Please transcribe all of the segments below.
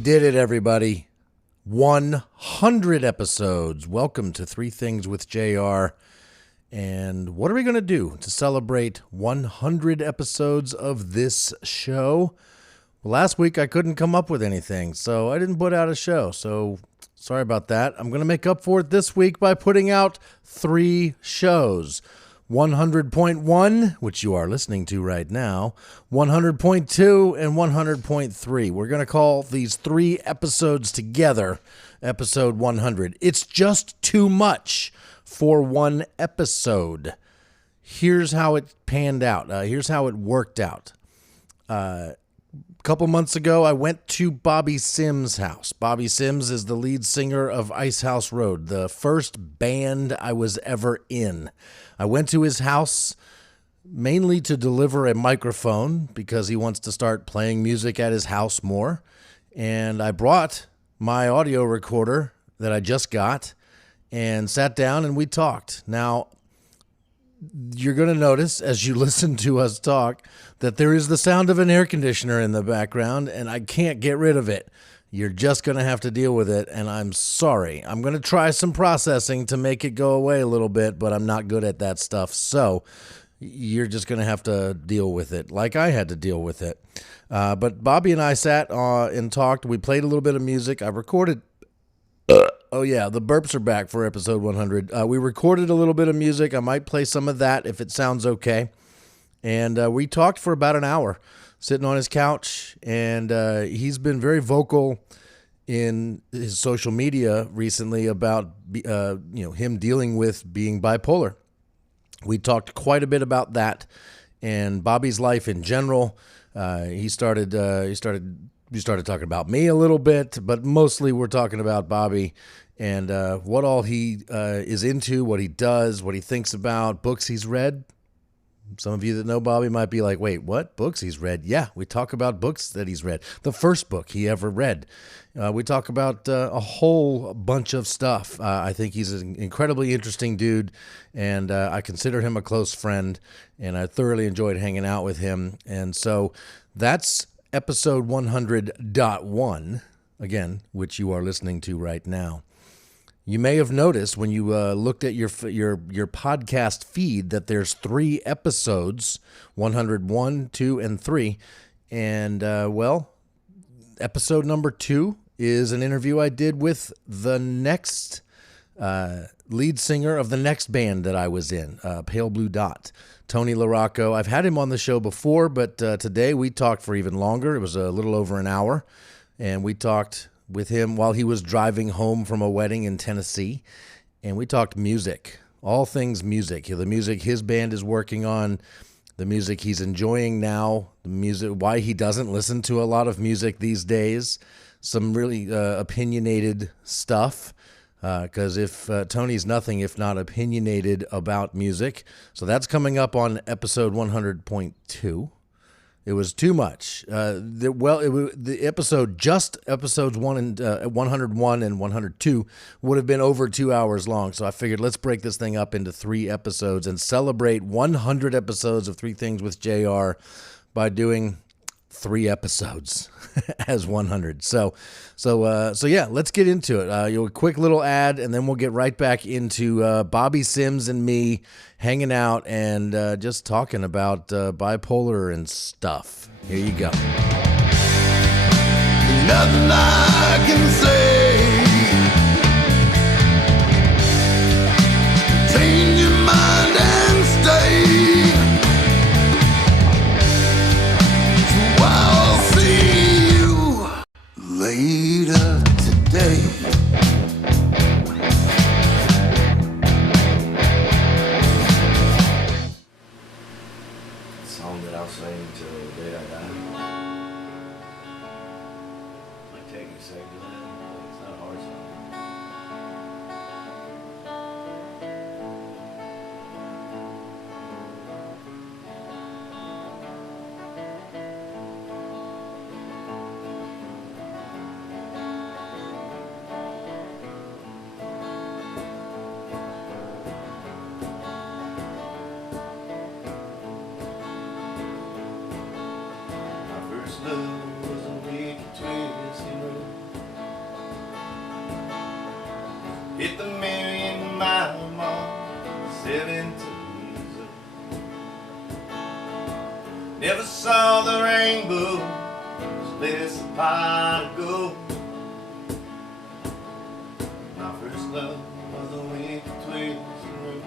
We did it, everybody. 100 episodes. Welcome to Three Things with JR. And what are we going to do to celebrate 100 episodes of this show? Well, last week I couldn't come up with anything, so I didn't put out a show. So sorry about that. I'm going to make up for it this week by putting out 3 shows. 100.1, which you are listening to right now, 100.2, and 100.3. We're going to call these 3 episodes together episode 100. It's just too much for one episode. Here's how it panned out. Here's how it worked out. A couple months ago, I went to Bobby Sims' house. Bobby Sims is the lead singer of Ice House Road, the first band I was ever in. I went to his house mainly to deliver a microphone because he wants to start playing music at his house more. And I brought my audio recorder that I just got and sat down and we talked. Now, you're going to notice as you listen to us talk that there is the sound of an air conditioner in the background, and I can't get rid of it. You're just going to have to deal with it, and I'm sorry. I'm going to try some processing to make it go away a little bit, but I'm not good at that stuff, so you're just going to have to deal with it like I had to deal with it. But Bobby and I sat and talked. We played a little bit of music. I recorded... Oh, yeah, the burps are back for episode 100. We recorded a little bit of music. I might play some of that if it sounds okay. And we talked for about an hour, sitting on his couch. And he's been very vocal in his social media recently about him dealing with being bipolar. We talked quite a bit about that and Bobby's life in general. We started talking about me a little bit, but mostly we're talking about Bobby and what all he is into, what he does, what he thinks about, books he's read. Some of you that know Bobby might be like, wait, what? Books he's read? Yeah, we talk about books that he's read. The first book he ever read. We talk about a whole bunch of stuff. I think he's an incredibly interesting dude, and I consider him a close friend, and I thoroughly enjoyed hanging out with him. And so that's episode 100.1, again, which you are listening to right now. You may have noticed when you looked at your podcast feed that there's 3 episodes, 101, 2, and 3. And, episode number 2 is an interview I did with the next lead singer of the next band that I was in, Pale Blue Dot, Tony LaRocco. I've had him on the show before, but today we talked for even longer. It was a little over an hour, and we talked with him while he was driving home from a wedding in Tennessee, and we talked music, all things music, the music his band is working on, the music he's enjoying now, the music, why he doesn't listen to a lot of music these days, some really opinionated stuff, because if Tony's nothing if not opinionated about music. So that's coming up on episode 100.2. It was too much. The episode, just episodes 101 and 102 would have been over 2 hours long. So I figured let's break this thing up into 3 episodes and celebrate 100 episodes of Three Things with JR by doing 3 episodes as 100. So yeah, let's get into it. A quick little ad, and then we'll get right back into Bobby Sims and me hanging out and just talking about bipolar and stuff. Here you go. Nothing I can say. Change your mind and stay. I'll see you later today. Song that I'll sing till the day I die. Might take a second to that. It's not a hard song. Love was a wicked twist, you know. Never saw the rainbow, this pot of gold. My first love was a wicked twisting road.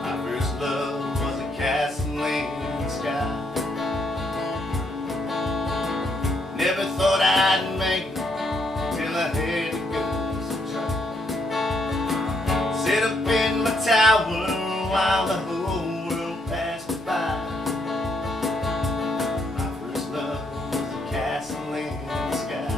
My first love was a castle in the sky. Never thought I'd make it till I had to go some try. Sit up in my tower while the whole world passed me by. My first love was a castle in the sky.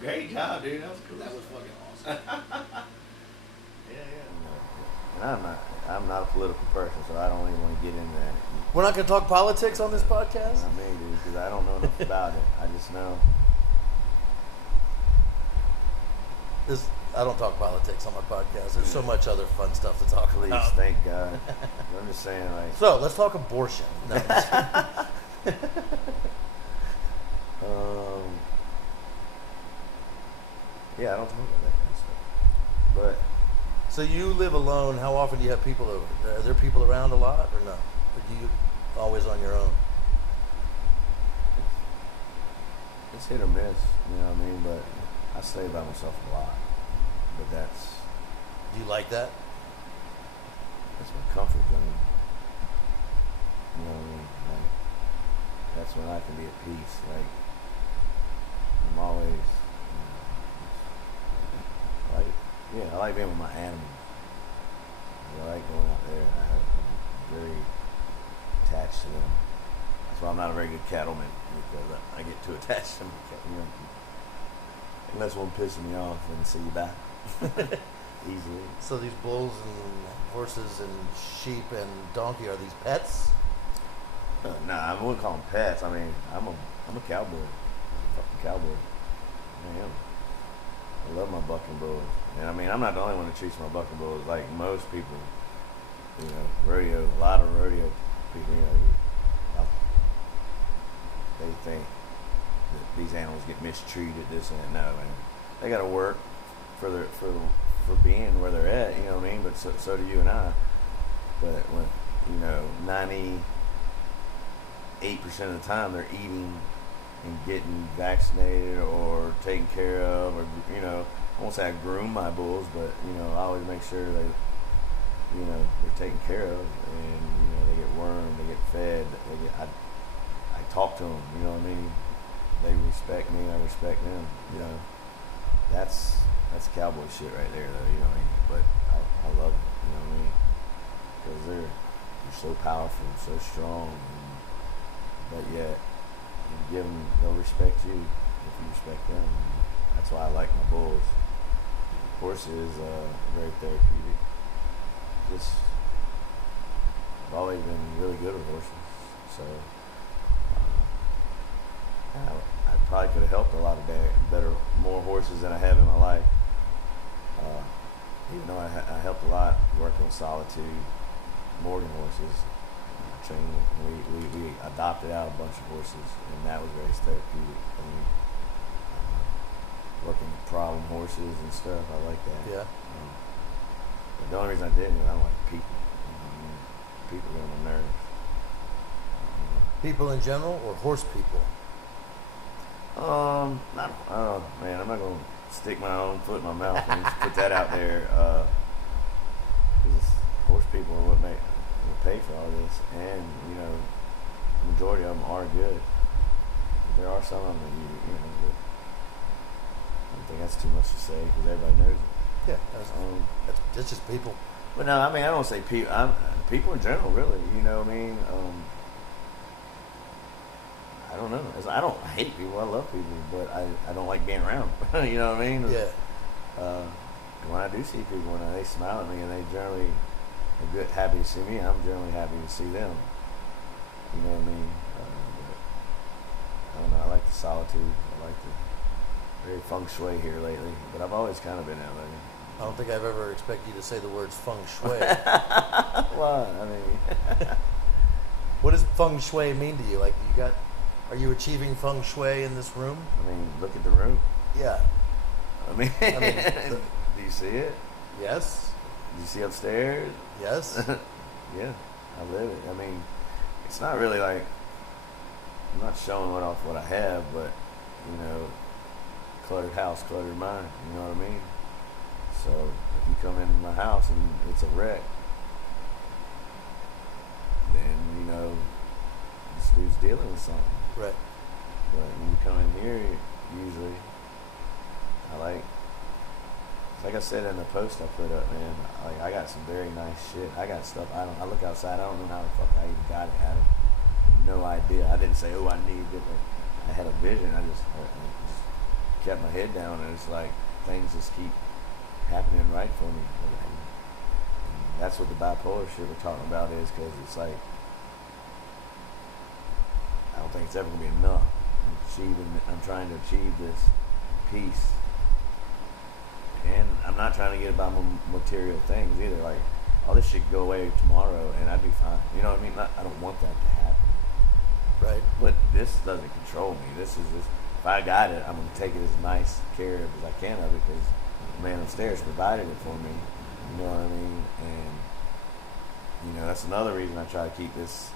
Great job, dude. That was cool. That was fucking awesome. And I'm not a political person, so I don't even want to get into that. We're not going to talk politics on this podcast? Not me, dude, because I don't know enough about it. I just know. I don't talk politics on my podcast. There's so much other fun stuff to talk Please, about. thank God. I'm just saying, like. So, let's talk abortion. No, yeah, I don't talk about that kind of stuff. But. So you live alone. How often do you have people over? Are there people around a lot or no? Or do you always on your own? It's hit or miss, you know what I mean? But I stay by myself a lot. But that's... Do you like that? that's my comfort zone. You know what I mean? Like, that's when I can be at peace. Like, I'm always, I like being with my animals. I like going out there, and I'm very attached to them. That's why I'm not a very good cattleman, because I get too attached to them. You know, unless one pisses me off, and see you die easily. So these bulls and horses and sheep and donkey, are these pets? Nah, I wouldn't call them pets. I mean, I'm a cowboy, fucking cowboy. I am. I love my bucking bulls, and I mean, I'm not the only one that treats my bucking bulls like most people. You know, rodeo, a lot of rodeo people, you know, they think that these animals get mistreated, this and that. No, man, they got to work for being where they're at. You know what I mean? But so do you and I. But when, you know, 98% of the time they're eating and getting vaccinated or taken care of, or, you know, I won't say I groom my bulls, but, you know, I always make sure they, you know, they're taken care of, and, you know, they get wormed, they get fed, I talk to them, you know what I mean? They respect me, I respect them, you know. That's cowboy shit right there, though, you know what I mean? But I love it, you know what I mean? Because they're so powerful, so strong, but yet, you give them, they'll respect you if you respect them. And that's why I like my bulls. Horses, very therapeutic. I've always been really good with horses. So, I probably could have helped a lot of more horses than I have in my life. Even though I helped a lot working with Solitude, Morgan horses. Training. We adopted out a bunch of horses, and that was very therapeutic. I mean, working with problem horses and stuff, I like that. Yeah. But the only reason I didn't, I don't like people. You know what I mean? People get on my nerves. People in general, or horse people? I don't know, man. I'm not gonna stick my own foot in my mouth and just put that out there. Because horse people are what pay for all this, and you know, the majority of them are good. There are some of them that you know, but I don't think that's too much to say because everybody knows it. Yeah, that's just people. But no, I mean, I don't say people. People in general, really. You know what I mean? I don't know. I don't hate people. I love people, but I don't like being around. You know what I mean? Yeah. When I do see people, when they smile at me and they generally are good, happy to see me, I'm generally happy to see them. You know what I mean? But I don't know. I like the solitude. I like the very feng shui here lately. But I've always kind of been that way. I don't think I've ever expected you to say the words feng shui. Well, I mean, what does feng shui mean to you? Like, are you achieving feng shui in this room? I mean, look at the room. Yeah. I mean, do you see it? Yes. Do you see upstairs? Yes. Yeah, I live it. I mean, it's not really like, I'm not showing off what I have, but, you know, cluttered house, cluttered mind, you know what I mean? So, if you come into my house and it's a wreck, then, you know, this dude's dealing with something. Right. But when you come in here, usually, like I said in the post I put up, man, I got some very nice shit. I got stuff, I look outside, I don't know how the fuck I even got it. I have no idea. I didn't say, oh, I need it. I had a vision. I just kept my head down, and it's like things just keep happening right for me. And that's what the bipolar shit we're talking about is, because it's like, I don't think it's ever going to be enough. I'm trying to achieve this peace. And I'm not trying to get about material things either. Like, all this shit could go away tomorrow and I'd be fine. You know what I mean? I don't want that to happen. Right. But this doesn't control me. This is just, if I got it, I'm going to take it as nice care of as I can of it, because the man upstairs provided it for me. You know what I mean? And, you know, that's another reason I try to keep this.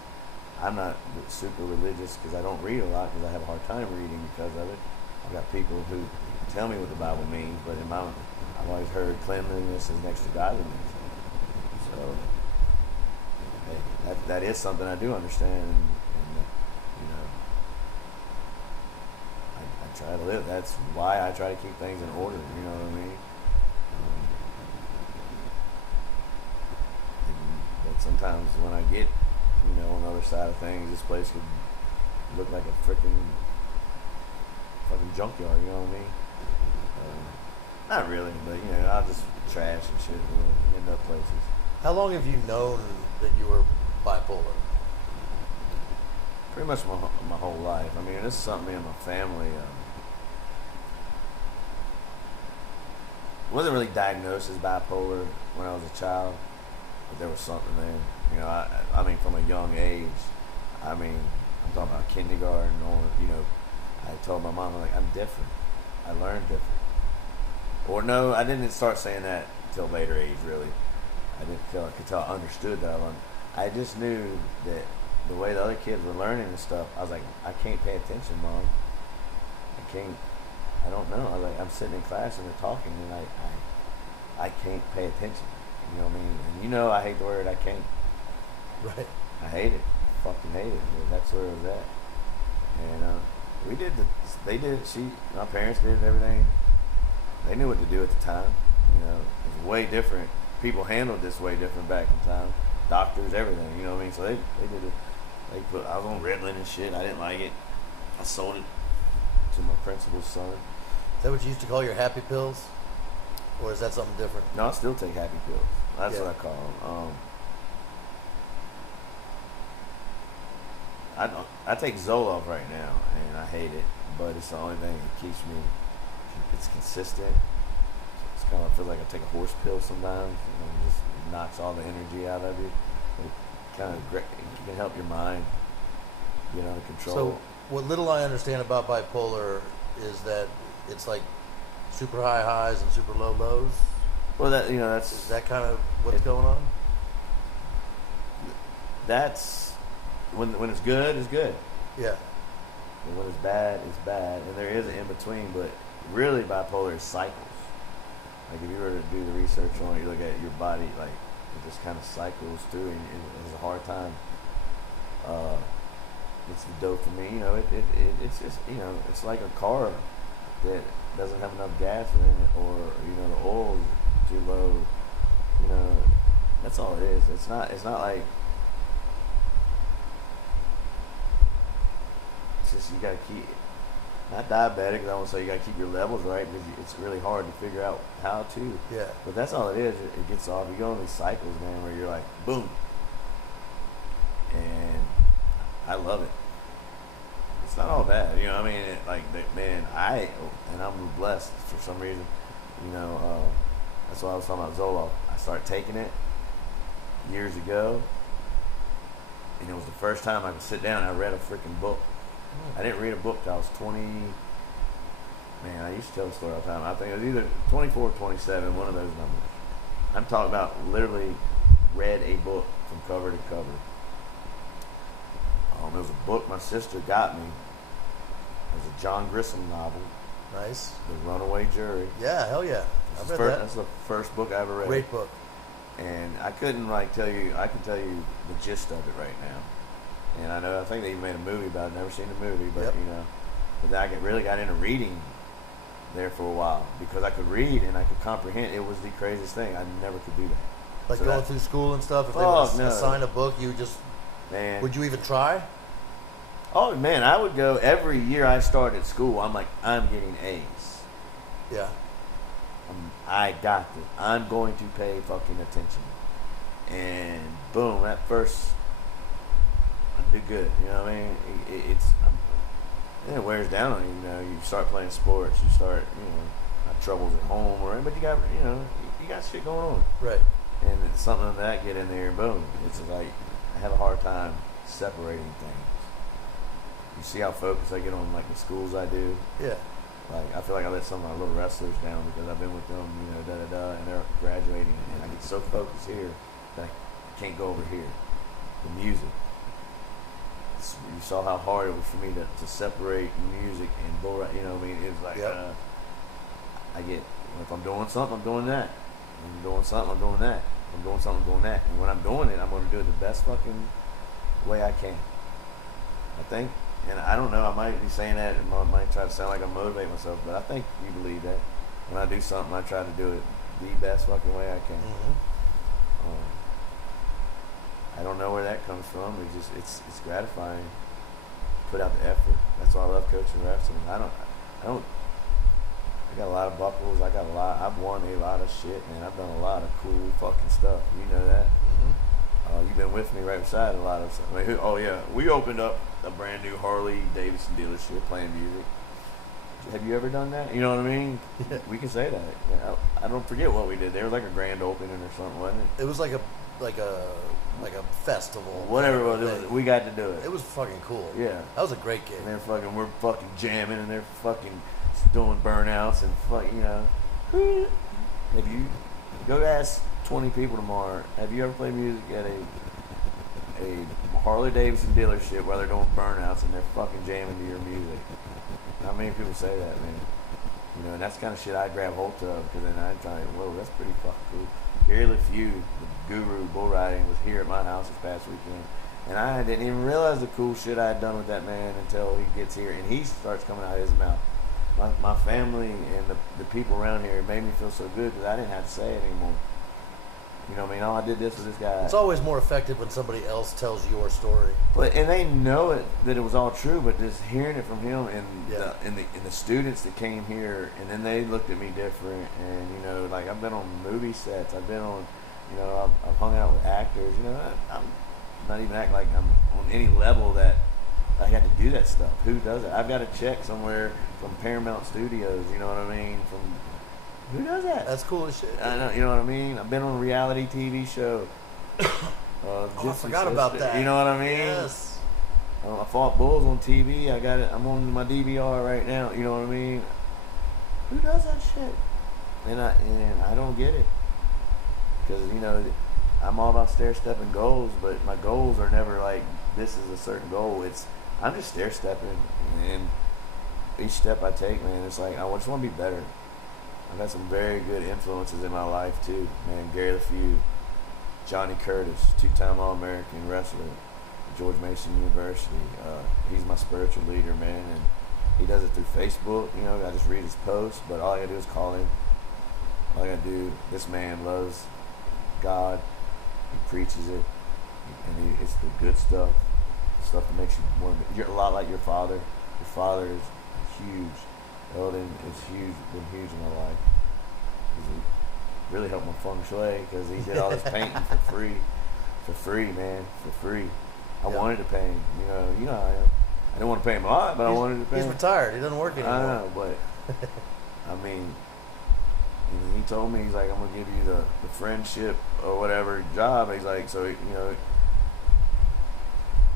I'm not super religious because I don't read a lot, because I have a hard time reading because of it. I've got people who tell me what the Bible means, but I've always heard cleanliness is next to godliness. So that is something I do understand, and you know, I try to live. That's why I try to keep things in order. You know what I mean? But sometimes when I get, on the other side of things, this place could look like a fucking junkyard. You know what I mean? Not really, but I'll just trash and shit and end up places. How long have you known that you were bipolar? Pretty much my whole life. I mean, this is something me and my family wasn't really diagnosed as bipolar when I was a child, but there was something there. I mean, from a young age. I mean, I'm talking about kindergarten or, I told my mom, I'm different. I learned different. Or no, I didn't start saying that until later age, really. I could tell I understood that I learned. I just knew that the way the other kids were learning and stuff, I was like, I can't pay attention, Mom. I don't know. I was like, I'm sitting in class and they're talking and I can't pay attention. You know what I mean? And I hate the word I can't. Right. I hate it. I fucking hate it. That's where it was at. And my parents did everything. They knew what to do at the time. It was way different. People handled this way different back in time. Doctors, everything. You know what I mean? So they did it. I was on Ritalin and shit. I didn't like it. I sold it to my principal's son. Is that what you used to call your happy pills? Or is that something different? No, I still take happy pills. That's what I call them. I take Zoloft right now, and I hate it, but it's the only thing that keeps me. It's consistent. It's kind of feels like I take a horse pill sometimes, and it just knocks all the energy out of you. It can help your mind get under control. So, what little I understand about bipolar is that it's like super high highs and super low lows. Well, that's is that kind of what's going on? That's when it's good, it's good. Yeah. And when it's bad, and there is an in between. But really, bipolar is cycles. Like if you were to do the research on it, you look at your body, like it just kind of cycles through, and it's a hard time. It's the dope for me. It's just it's like a car that doesn't have enough gas in it, or the oil's too low. That's all it is. It's not like. It's just you gotta keep, not diabetic, I won't say you gotta keep your levels right because it's really hard to figure out how to. Yeah. But that's all it is. It gets off. You go on these cycles, man, where you're like, boom. And I love it. It's not all bad. I'm blessed for some reason. That's why I was talking about Zoloft. I started taking it years ago. And it was the first time I could sit down and I read a freaking book. I didn't read a book till I was 20. Man, I used to tell the story all the time. I think it was either 24 or 27, one of those numbers. I'm talking about literally read a book from cover to cover. There was a book my sister got me. It was a John Grisham novel. Nice. The Runaway Jury. Yeah, hell yeah. I've read that. That's the first book I ever read. Great book. And I couldn't tell you. I can tell you the gist of it right now. And I think they even made a movie about it. Never seen the movie, but yep. But then I really got into reading there for a while because I could read and I could comprehend. It was the craziest thing. I never could do that. Like going through school and stuff. If they would assign a book, you would just. Man. Would you even try? Oh man, I would go every year. I started school. I'm like, I'm getting A's. Yeah. I got this. I'm going to pay fucking attention. And boom, that first. I do good, you know what I mean? It wears down on you, You start playing sports, you start, have troubles at home, but you got, you got shit going on. Right. And it's something like that get in there, and boom, it's like I have a hard time separating things. You see how focused I get on like the schools I do. Yeah. Like I feel like I let some of my little wrestlers down because I've been with them, and they're graduating, and I get so focused here that I can't go over here. The music. You saw how hard it was for me to separate music and bull. It's like I get if I'm doing something, I'm doing that. If I'm doing something, I'm doing that. I'm doing something, I'm doing that. And when I'm doing it, I'm going to do it the best fucking way I can. I think, and I don't know, I might be saying that, and I might try to sound like I motivate myself, but I think you believe that. When I do something, I try to do it the best fucking way I can. I don't know where that comes from. It's gratifying. Put out the effort. That's why I love coaching wrestling. I got a lot of buckles. I've won a lot of shit, man. I've done a lot of cool fucking stuff. You know that. You've been with me right beside a lot of stuff. I mean, we opened up a brand new Harley Davidson dealership playing music. Have you ever done that? You know what I mean? Yeah. We can say that. Yeah, I don't forget what we did. There was like a grand opening or something, wasn't it? It was like a festival. Whatever kind it of was, thing. we got to do it. It was fucking cool. Yeah. That was a great gig. And we're fucking jamming, and they're fucking doing burnouts and you know. Have you go ask 20 people tomorrow? Have you ever played music at a Harley Davidson dealership where they're doing burnouts and they're fucking jamming to your music? How many people say that, man? You know, and that's the kind of shit I grab hold of, because then I'm trying, whoa, that's pretty fucking cool. Gary LeFew, the guru bull riding, was here at my house this past weekend, and I didn't even realize the cool shit I had done with that man until he gets here, and he starts coming out of his mouth. My family and the people around here made me feel so good because I didn't have to say it anymore. You know what I mean? Oh, I did this with this guy. It's always more effective when somebody else tells your story. And they know it that it was all true, but just hearing it from him and the students that came here, and then they looked at me different. And you know, like I've been on movie sets, I've been on, you know, I've hung out with actors. You know, I'm not even acting like I'm on any level that I got to do that stuff. Who does it? I've got a check somewhere from Paramount Studios. You know what I mean? Who does that? That's cool as shit. I know, you know what I mean? I've been on a reality TV show. I forgot about that. You know what I mean? Yes. I fought bulls on TV. I got it. I'm on my DVR right now. You know what I mean? Who does that shit? And I don't get it. Because, you know, I'm all about stair-stepping goals, but my goals are never like, this is a certain goal. I'm just stair-stepping. And each step I take, man, it's like, I just want to be better. I've had some very good influences in my life too, man. Gary LeFew, Johnny Curtis, 2-time All-American wrestler, George Mason University. He's my spiritual leader, man, and he does it through Facebook. You know, I just read his posts, but all I gotta do is call him. All I gotta do. This man loves God. He preaches it, and it's the good stuff, the stuff that makes you more. You're a lot like your father. Your father is huge. Eldon is huge, been huge in my life. He really helped my feng shui because he did all this painting for free, man, for free. I wanted to pay him, you know how I am. I didn't want to pay him a lot, but I wanted to pay him. He's retired. He doesn't work anymore. I know, but I mean, he told me, he's like, I'm gonna give you the friendship or whatever job. He's like, so you know.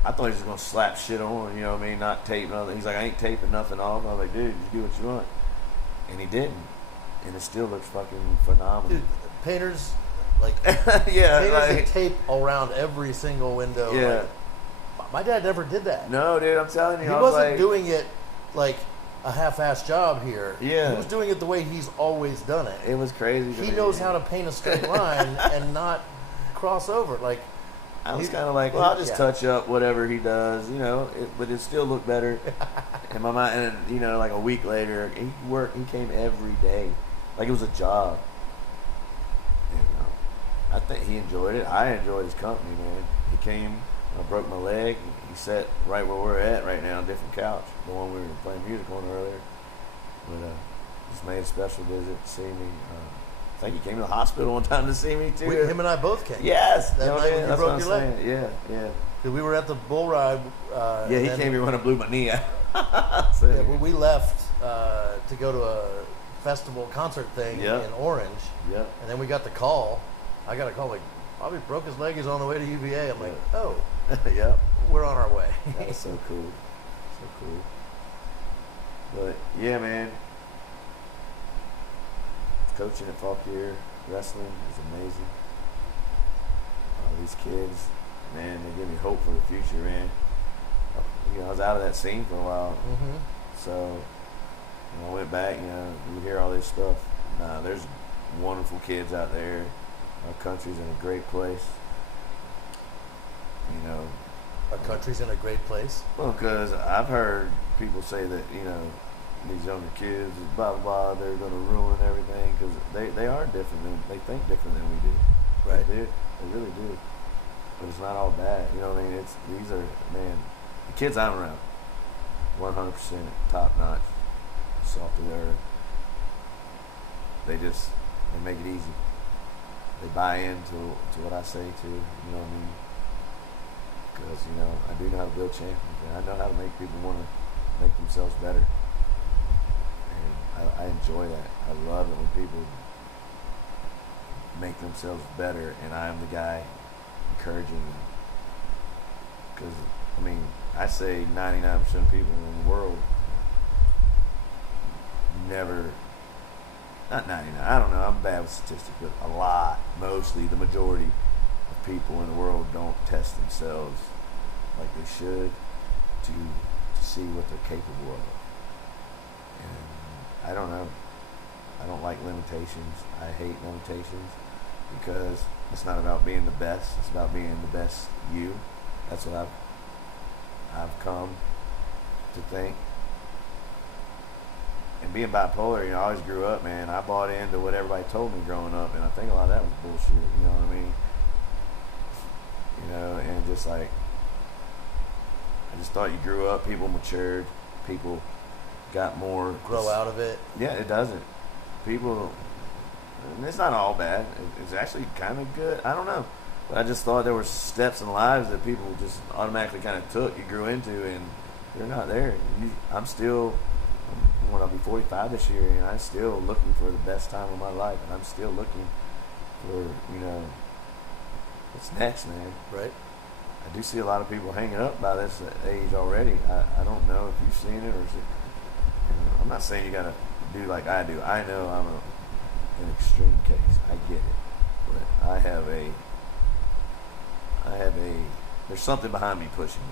I thought he was just gonna slap shit on, you know what I mean, not tape nothing. He's like, I ain't taping nothing off. I was like, dude, just do what you want. And he didn't. And it still looks fucking phenomenal. Dude, painters, like, yeah, painters like, that tape around every single window. Yeah. Like, my dad never did that. No, dude, I'm telling you. He wasn't doing it like a half-assed job here. Yeah. He was doing it the way he's always done it. It was crazy. He knows how to paint a straight line and not cross over. Like, I was kind of like, well, I'll just touch up whatever he does, you know, but it still looked better in my mind. And, you know, like a week later, he came every day. Like it was a job. And, I think he enjoyed it. I enjoyed his company, man. He came, I broke my leg. He sat right where we're at right now, different couch, the one we were playing music on earlier. But just made a special visit to see me. I think he came to the hospital one time to see me too. Him and I both came. Yes, that night when you broke your leg. Yeah. We were at the bull ride. Yeah, he came here when I blew my knee out. So, yeah, we left to go to a festival concert thing in Orange. Yep. And then we got the call. I got a call like, Bobby broke his leg. He's on the way to UVA. I'm like, oh, yep. We're on our way. That was so cool. So cool. But yeah, man. Coaching at Fauquier Wrestling is amazing. These kids, man, they give me hope for the future, man. You know, I was out of that scene for a while. Mm-hmm. So, I went back, you know, you hear all this stuff. There's wonderful kids out there our country's in a great place. You know, Our country's in a great place. well, because I've heard people say that, you know, these younger kids, blah, blah, blah, they're going to ruin everything because they are different. They think different than we do. Right. They do. They really do. But it's not all bad. You know what I mean? These are, man, the kids I'm around, 100% top notch, salt of the earth. They make it easy. They buy into what I say too. You know what I mean? Because, you know, I do know how to build champions. And I know how to make people want to make themselves better. And I enjoy that. I love it when people make themselves better and I'm the guy encouraging them. Because, I mean, I say 99% of people in the world never, not 99, I don't know, I'm bad with statistics, but a lot, mostly the majority of people in the world don't test themselves like they should to see what they're capable of. And I don't know. I don't like limitations. I hate limitations because it's not about being the best. It's about being the best you. That's what I've come to think. And being bipolar, you know, I always grew up, man. I bought into what everybody told me growing up, and I think a lot of that was bullshit. You know what I mean? You know, and just like, I just thought you grew up, people matured, people got more. Grow out of it. Yeah, it doesn't. People, and it's not all bad. It's actually kind of good. I don't know. But I just thought there were steps in lives that people just automatically kind of took, you grew into, and they're not there. I'm still, when I'll be 45 this year, and I'm still looking for the best time of my life, and I'm still looking for, you know, what's next, man. Right. I do see a lot of people hanging up by this age already. I don't know if you've seen it or I'm not saying you got to do like I do. I know I'm an extreme case. I get it. But I have a, there's something behind me pushing me.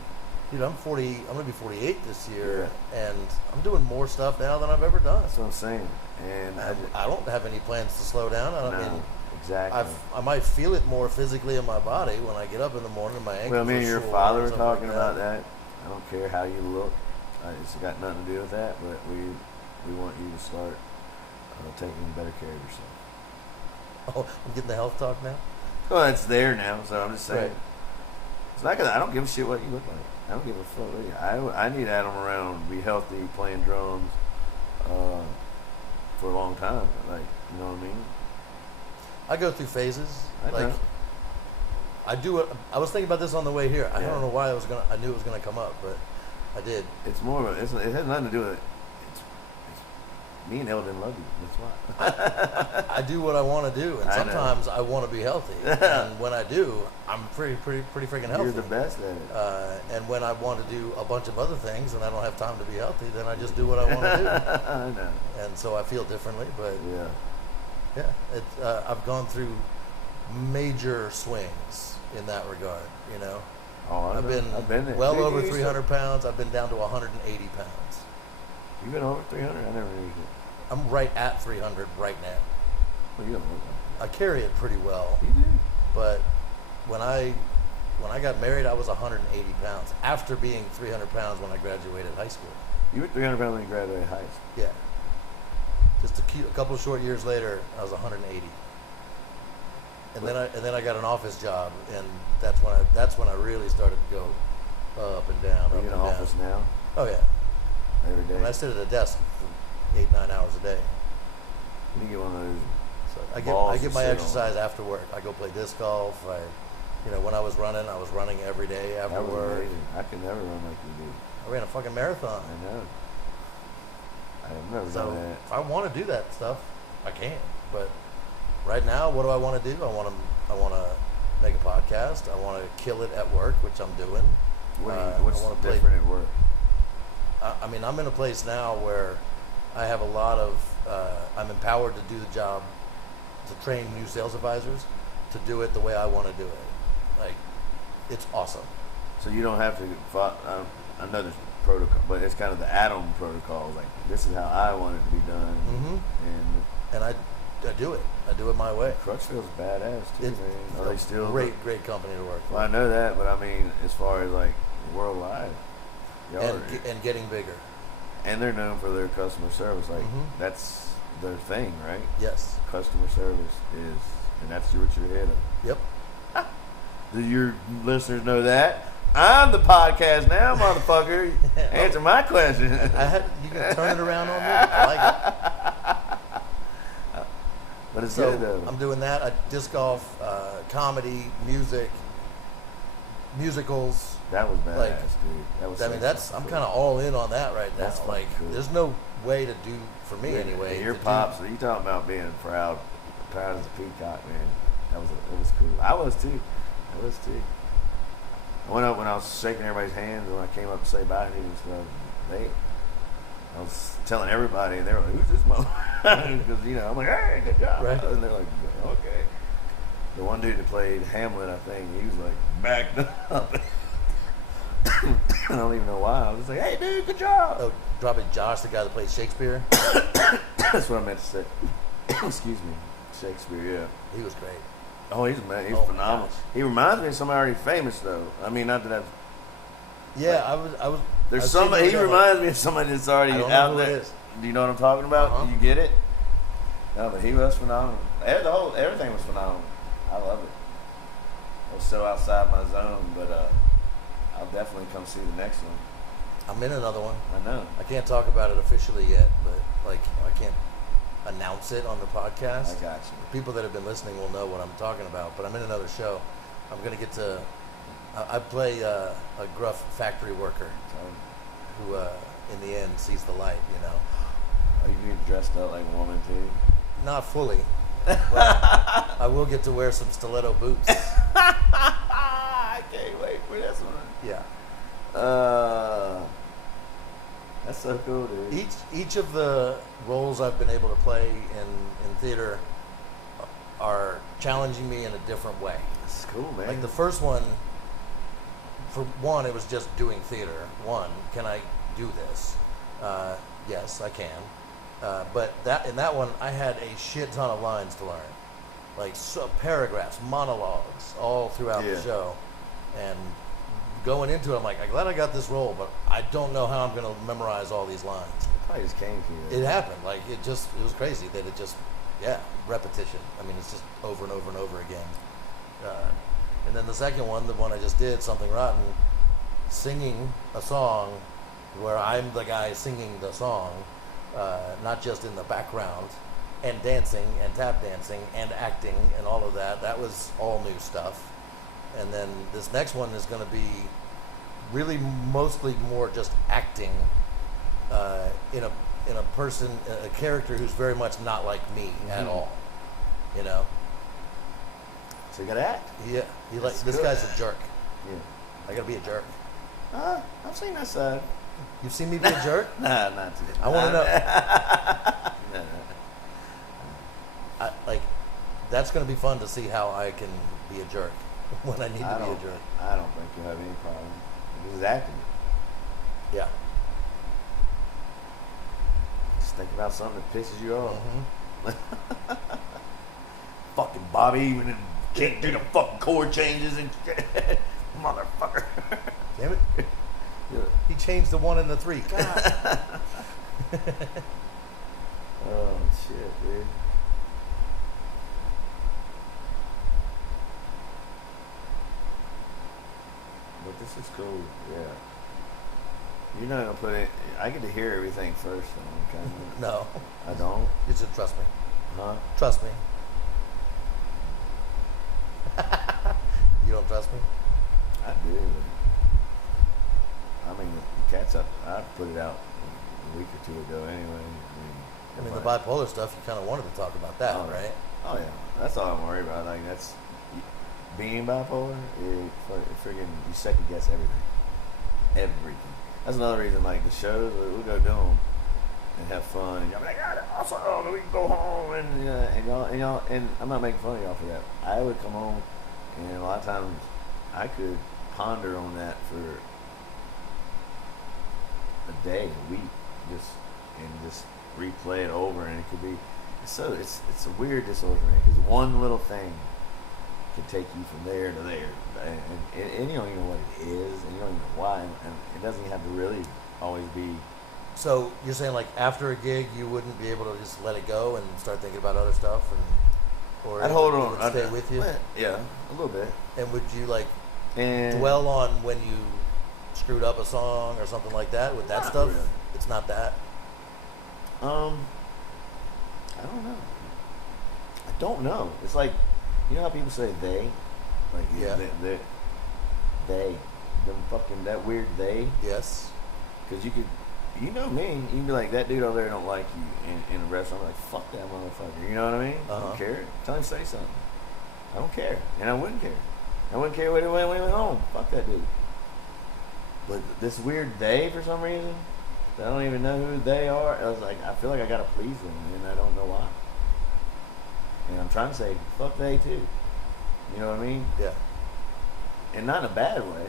Dude, I'm going to be 48 this year, and I'm doing more stuff now than I've ever done. That's what I'm saying. And I don't have any plans to slow down. I mean, exactly. I might feel it more physically in my body when I get up in the morning and my ankles Well, me and are your sore father and were stuff talking like about that. I don't care how you look. It's got nothing to do with that, but we want you to start taking better care of yourself. Oh, I'm getting the health talk now? Well, it's there now, so I'm just saying. Right. It's not 'cause I don't give a shit what you look like. I don't give a fuck what you. I need Adam around, be healthy, playing drums for a long time. Like, you know what I mean? I go through phases. I know. I do it. I was thinking about this on the way here. I Yeah. don't know why I knew it was gonna come up, but I did. It's more of a, it has nothing to do with it. Me and Eldon love you. That's why. I do what I want to do, and I know. sometimes I want to be healthy. And when I do, I'm pretty freaking healthy. You're the best at it. And when I want to do a bunch of other things and I don't have time to be healthy, then I just do what I want to do. I know. And so I feel differently, but Yeah. I've gone through major swings in that regard. You know, Oh, I've been there. well Maybe over you 300 pounds. I've been down to 180 pounds. You've been over 300? I never knew you. I'm right at 300 right now. Well, you don't look like I carry it pretty well, that. You do. but when I got married, I was 180 pounds after being 300 pounds when I graduated high school. You were 300 pounds when you graduated high school. Yeah. Just a couple of short years later, I was 180. And then I got an office job, and that's when I really started to go up and down. Are you in an office now? Oh yeah. Every day? And I sit at a desk for 8-9 hours a day. You get one of those. So Balls I to get my sit on. exercise after work. I go play disc golf. When I was running every day after That was work. amazing. I can never run like you do. I ran a fucking marathon. I know. I've never So done that. if I want to do that stuff, I can. But right now, what do I want to do? I want to make a podcast. I want to kill it at work, which I'm doing. What's I wanna play- different at work? I mean, I'm in a place now where I have a lot of, I'm empowered to do the job, to train new sales advisors, to do it the way I want to do it. Like, it's awesome. So you don't have to. I know there's protocol, but it's kind of the Adam protocol. Like, this is how I want it to be done. Mhm. And And do it. I do it my way. Crutchfield's badass too, It's man. Are they still great company to work for. Well, I know that, but I mean, as far as like worldwide, y'all And getting bigger. and they're known for their customer service. Like Mhm. that's their thing, right? Yes. Customer service is, and that's what you're ahead of. Yep. Do your listeners know that? I'm the podcast now, motherfucker. Answer my question. You can turn it around on me. I like it. But it's So good though. I'm doing that. Disc golf, comedy, music, musicals. That was badass, like, dude. That was. I mean, I'm kind of all in on that right now. That's fucking Like, cool. there's no way to do for me anyway. Your to do- pops. You talking about being proud as a peacock, man? It was cool. I was too. I went up when I was shaking everybody's hands, and when I came up to say bye to you and stuff, I was telling everybody, and they were like, "Who's this motherfucker?" Because I'm like, "Hey, good job," Right. and they're like, "Okay." The one dude that played Hamlet, I think, he was like backed up. I don't even know why. I was just like, "Hey, dude, good job." Oh, probably Josh, the guy that plays Shakespeare. That's what I meant to say. Excuse me, Shakespeare. Yeah. He was great. Oh, he's man. He's Oh, my phenomenal. gosh. He reminds me of somebody already famous, though. I mean, not that that's. Yeah, I was. There's I've somebody. seen He him reminds me of somebody that's already I don't know out who there. it is. Do you know what I'm talking about? Uh-huh. You get it? No, but he was phenomenal. Everything was phenomenal. I love it. I was so outside my zone, but I'll definitely come see the next one. I'm in another one. I know. I can't talk about it officially yet, but like I can't announce it on the podcast. I got you. People that have been listening will know what I'm talking about. But I'm in another show. I'm gonna get to. I play a gruff factory worker So, who, in the end, sees the light. are you getting dressed up like a woman too? Not fully. But I will get to wear some stiletto boots. I can't wait for this one. Yeah. That's so cool, dude. Each of the roles I've been able to play in theater are challenging me in a different way. That's cool, man. Like the first one, for one, it was just doing theater. One, can I do this? Yes, I can. But in that one, I had a shit ton of lines to learn, like paragraphs, monologues, all throughout Yeah. the show. And going into it, I'm like, I'm glad I got this role, but I don't know how I'm going to memorize all these lines. Probably just came to you. It happened. Like it was crazy that it just, repetition. I mean, it's just over and over and over again. And then the second one, the one I just did, Something Rotten, singing a song where I'm the guy singing the song, not just in the background, and dancing and tap dancing and acting and all of that. That was all new stuff. And then this next one is going to be really mostly more just acting in a person, a character who's very much not like me at all. So you gotta act. Yeah, That's this good. guy's a jerk. Yeah. I gotta be a jerk. I've seen that side. You've seen me be a jerk? Nah, not today. I want to know. No. That's going to be fun to see how I can be a jerk when I need to be a jerk. I don't think you'll have any problem. This is acting. Yeah. Just think about something that pisses you off. Mhm. Fucking Bobby even can't do the fucking chord changes and motherfucker. Damn it. He changed the 1 and the 3. God. Oh shit, dude. But this is cool, yeah. You're not gonna put it. I get to hear everything first, though. Okay? No. I don't. You should trust me. Huh? Trust me. You don't trust me? I do. I mean, the Cats up. I put it out a week or two ago, anyway. I mean, the bipolar stuff, you kind of wanted to talk about that, Oh, right? Oh yeah, that's all I'm worried about. Like being bipolar. Friggin' you second guess everything. That's another reason. Like the shows, we'll go do them and have fun. And y'all be like, awesome. We can go home and y'all. And I'm not making fun of y'all for that. I would come home, and a lot of times I could ponder on that for a day, a week, just replay it over, and it could be. So it's a weird disorder, man, because one little thing can take you from there to there, and you don't even know what it is, and you don't even know why, and it doesn't even have to really always be. So you're saying like after a gig, you wouldn't be able to just let it go and start thinking about other stuff, or I'd hold it on, would stay with you? Yeah, a little bit. And would you like And dwell on when you screwed up a song or something like that with that Not stuff? really. It's not that. I don't know. I don't know. It's like, you know how people say they, like Yeah. they, them fucking that weird they, Yes. because you could, you know me, you can be like, that dude over there don't like you in a restaurant. I'm like, fuck that motherfucker. You know what I mean? I Uh-huh. don't care. Tell him to say something. I don't care, and I wouldn't care. I wouldn't care when he went home. Fuck that dude. But this weird they, for some reason, I don't even know who they are. I was like, I feel like I gotta please them, and I don't know why. And I'm trying to say, fuck they too. You know what I mean? Yeah. And not in a bad way,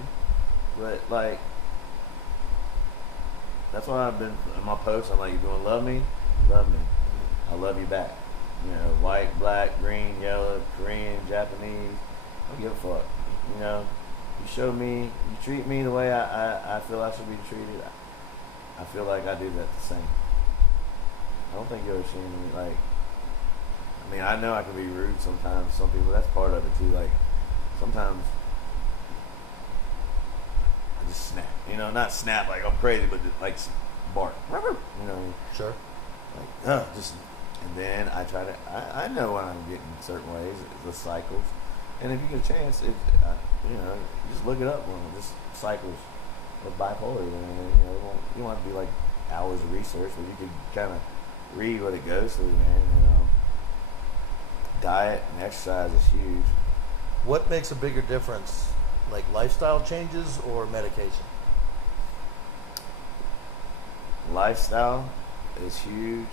but like, that's why I've been in my posts. I'm like, you gonna love me? Love me. I love you back. You know, white, black, green, yellow, Korean, Japanese. I don't give a fuck. You know, you show me, you treat me the way I feel I should be treated. I feel like I do that the same. I don't think you're ashamed of me. Like, I mean, I know I can be rude sometimes to some people. That's part of it too. Like, sometimes I just snap. You know, not snap like I'm crazy, but just like bark. You know, Sure. like just. And then I try to. I know when I'm getting certain ways, the cycles. And if you get a chance, you know, just look it up. Just cycles of bipolar. You know, you don't have to be like hours of research, but you can kind of read what it goes through, man. You know, diet and exercise is huge. What makes a bigger difference, like lifestyle changes or medication? Lifestyle is huge,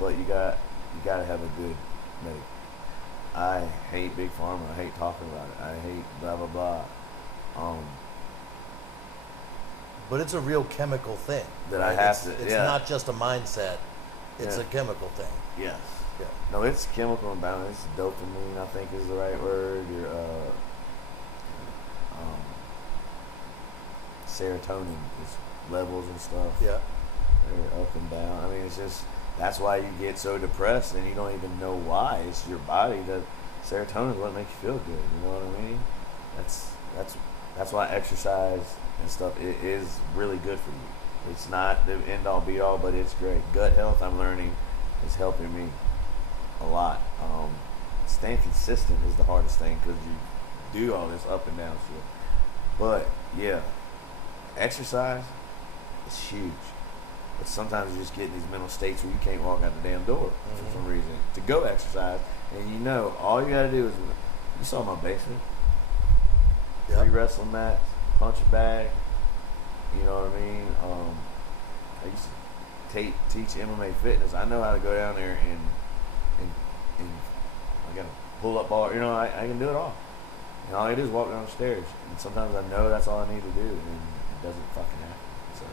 but you gotta have a good medic. I hate big pharma. I hate talking about it. I hate blah blah blah. But it's a real chemical thing. That I right? have it's, to- It's yeah. not just a mindset. It's Yeah. a chemical thing. Yes. Yeah. No, it's chemical imbalance. Dopamine, I think, is the right word. Your serotonin is levels and stuff. Yeah. They're up and down. I mean, it's just that's why you get so depressed and you don't even know why. It's your body that serotonin is what makes you feel good. You know what I mean? That's why exercise and stuff is really good for you. It's not the end all be all, but it's great. Gut health, I'm learning, is helping me a lot. Staying consistent is the hardest thing because you do all this up and down shit. But yeah, exercise is huge. But sometimes you just get in these mental states where you can't walk out the damn door for some reason to go exercise. And you know, all you gotta do is, you saw my basement, Yeah. 3 wrestling mats, punching bag. You know what I mean? I used to teach MMA fitness. I know how to go down there and I got a pull up bar. You know, I can do it all. And all I do is walk down the stairs. And sometimes I know that's all I need to do, and it doesn't fucking happen. So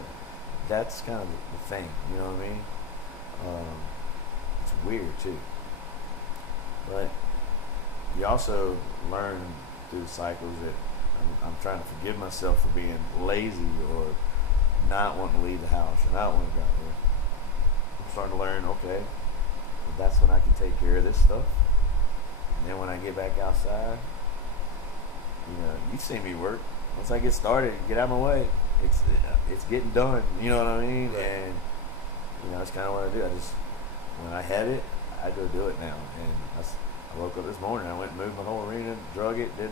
that's kind of the thing. You know what I mean? It's weird too. But you also learn through the cycles that I'm trying to forgive myself for being lazy or not wanting to leave the house or not wanting to go out there. I'm starting to learn, okay, well, that's when I can take care of this stuff. And then when I get back outside, you know, you see me work. Once I get started, get out of my way. It's getting done. You know what I mean? Right. And you know, that's kind of what I do. When I have it, I go do it now. And I woke up this morning. I went and moved my whole arena, drug it, did it.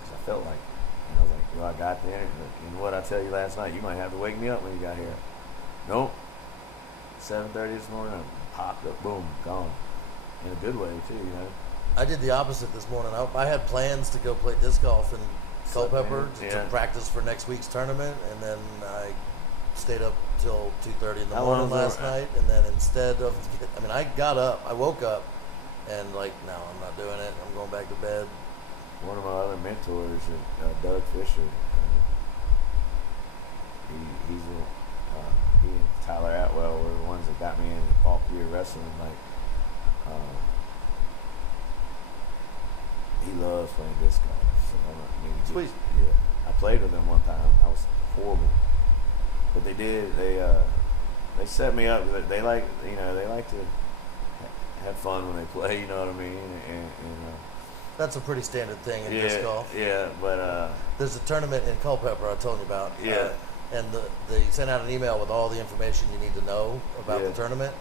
Because I felt like it. And I was like, well, I got there. And what I tell you last night, you might have to wake me up when you got here. Nope. 7:30 this morning, I popped up, boom, gone. In a good way, too, you know. I did the opposite this morning. I had plans to go play disc golf in Culpeper to Yeah. practice for next week's tournament, and then I stayed up till 2:30 in the How morning long was last the- night. And then instead of, I got up, I woke up, and like, no, I'm not doing it. I'm going back to bed. One of my other mentors, Doug Fisher, he Tyler Atwell were the ones that got me in fall gear wrestling. Like, he loves playing disc golf. So I mean, Sweet. Yeah, I played with him one time. I was horrible, but they set me up. They like, they like to have fun when they play. You know what I mean? And That's a pretty standard thing in disc golf. Yeah, but There's a tournament in Culpeper I told you about. Yeah. And they sent out an email with all the information you need to know about Yeah. the tournament.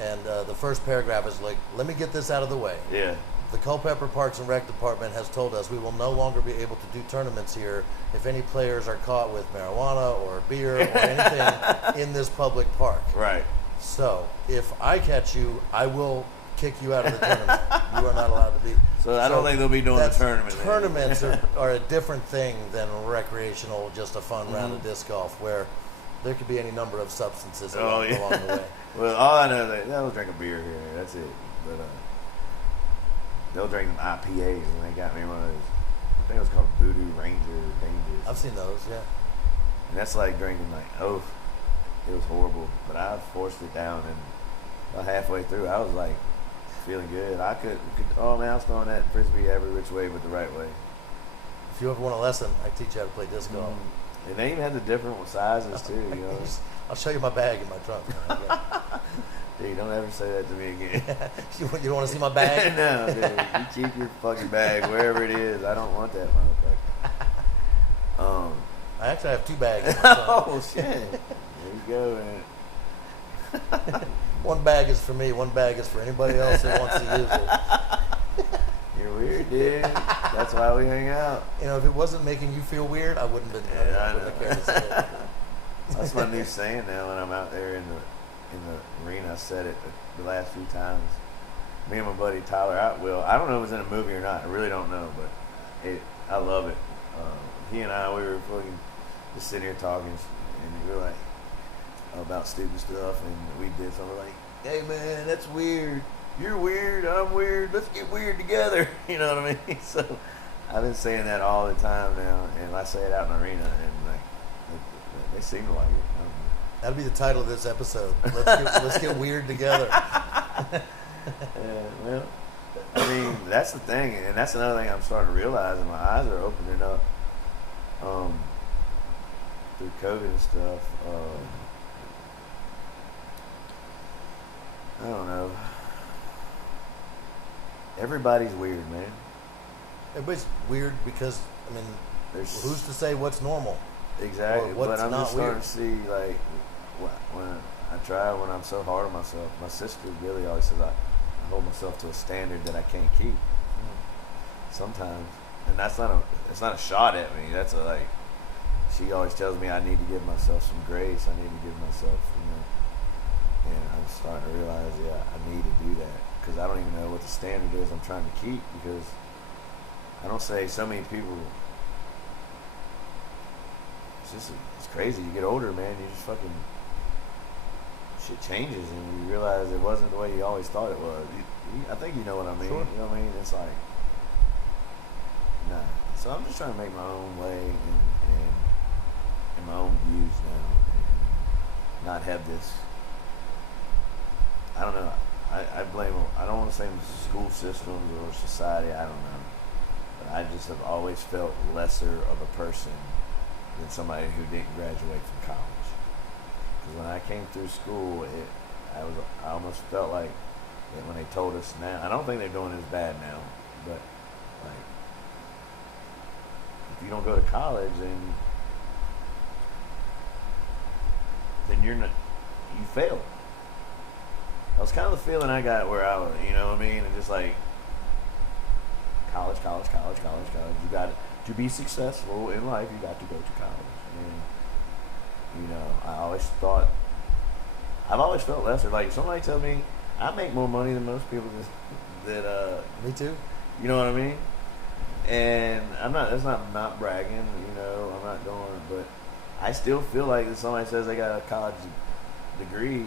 And the first paragraph is like, let me get this out of the way. yeah, The Culpeper Parks and Rec Department has told us we will no longer be able to do tournaments here if any players are caught with marijuana or beer or anything in this public park. right. So if I catch you, I will kick you out of the tournament. You are not allowed to be. So I don't think they'll be doing the tournament. then. Tournaments are a different thing than recreational, just a fun round of disc golf, where there could be any number of substances along the way. Well, all I know is they'll drink a beer here. That's it. But they'll drink them IPAs, and they got me one of those. I think it was called Voodoo Ranger Dangerous. I've seen those, yeah. And that's like drinking it was horrible. But I forced it down, and about halfway through, I was like feeling good. I was throwing that frisbee every which way but the right way. If you ever want a lesson, I teach you how to play disc golf. And they even had the different sizes too. You know. I'll show you my bag in my trunk. Dude, don't ever say that to me again. You don't want to see my bag? No, dude. You keep your fucking bag wherever it is. I don't want that motherfucker. I actually have two bags in my trunk. Oh shit! There you go, man. One bag is for me, one bag is for anybody else that wants to use it. You're weird, dude. That's why we hang out. If it wasn't making you feel weird, I wouldn't have cared to say it. That's my new saying now when I'm out there in the arena. I said it the last few times. Me and my buddy Tyler Atwell. I don't know if it was in a movie or not. I really don't know, but I love it. He and I, we were fucking just sitting here talking, and we were like about stupid stuff, and we did something like, "Hey man, that's weird. You're weird. I'm weird. Let's get weird together." You know what I mean? So I've been saying that all the time now, and I say it out in the arena, and like they seem to like it. That'll be the title of this episode. Let's get weird together. Yeah, well, I mean, that's the thing, and that's another thing I'm starting to realize, and my eyes are opening up through COVID and stuff. I don't know. Everybody's weird, man. Everybody's weird because, There's who's to say what's normal? exactly, or what's but I'm not just starting weird? to see like when I'm so hard on myself. My sister Billy always says I hold myself to a standard that I can't keep. Sometimes, and it's not a shot at me. That's she always tells me I need to give myself some grace. I need to give myself, and I'm starting to realize, I need to do that because I don't even know what the standard is I'm trying to keep, because I don't say so many people. It's crazy. You get older, man. You just fucking shit changes, and you realize it wasn't the way you always thought it was. I think you know what I mean. Sure. You know what I mean? It's like, nah. So I'm just trying to make my own way and my own views now, and not have this. I don't know. I blame. I don't want to say school systems or society. I don't know. But I just have always felt lesser of a person than somebody who didn't graduate from college. Because when I came through school, I almost felt like that when they told us now. I don't think they're doing as bad now, but like if you don't go to college, then you're not. You failed. That was kind of the feeling I got where I was. You know what I mean? And just like college. You got to be successful in life. You got to go to college. And I've always felt lesser. Like somebody tell me I make more money than most people that Me too. you know what I mean? And that's not bragging, I'm not doing it, but I still feel like if somebody says they got a college degree,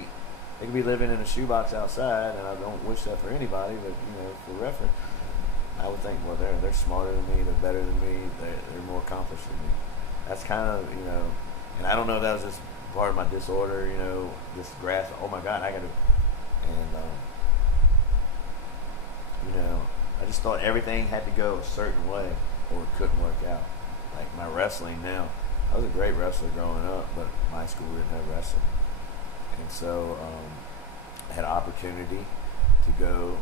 they could be living in a shoebox outside, and I don't wish that for anybody, but for reference, I would think, well, they're smarter than me, they're better than me, they're more accomplished than me. That's kind of, and I don't know if that was just part of my disorder, you know, just grasp, oh my God, I got to, and, you know, I just thought everything had to go a certain way or it couldn't work out. Like my wrestling now, I was a great wrestler growing up, but my school didn't have wrestling. And so I had an opportunity to go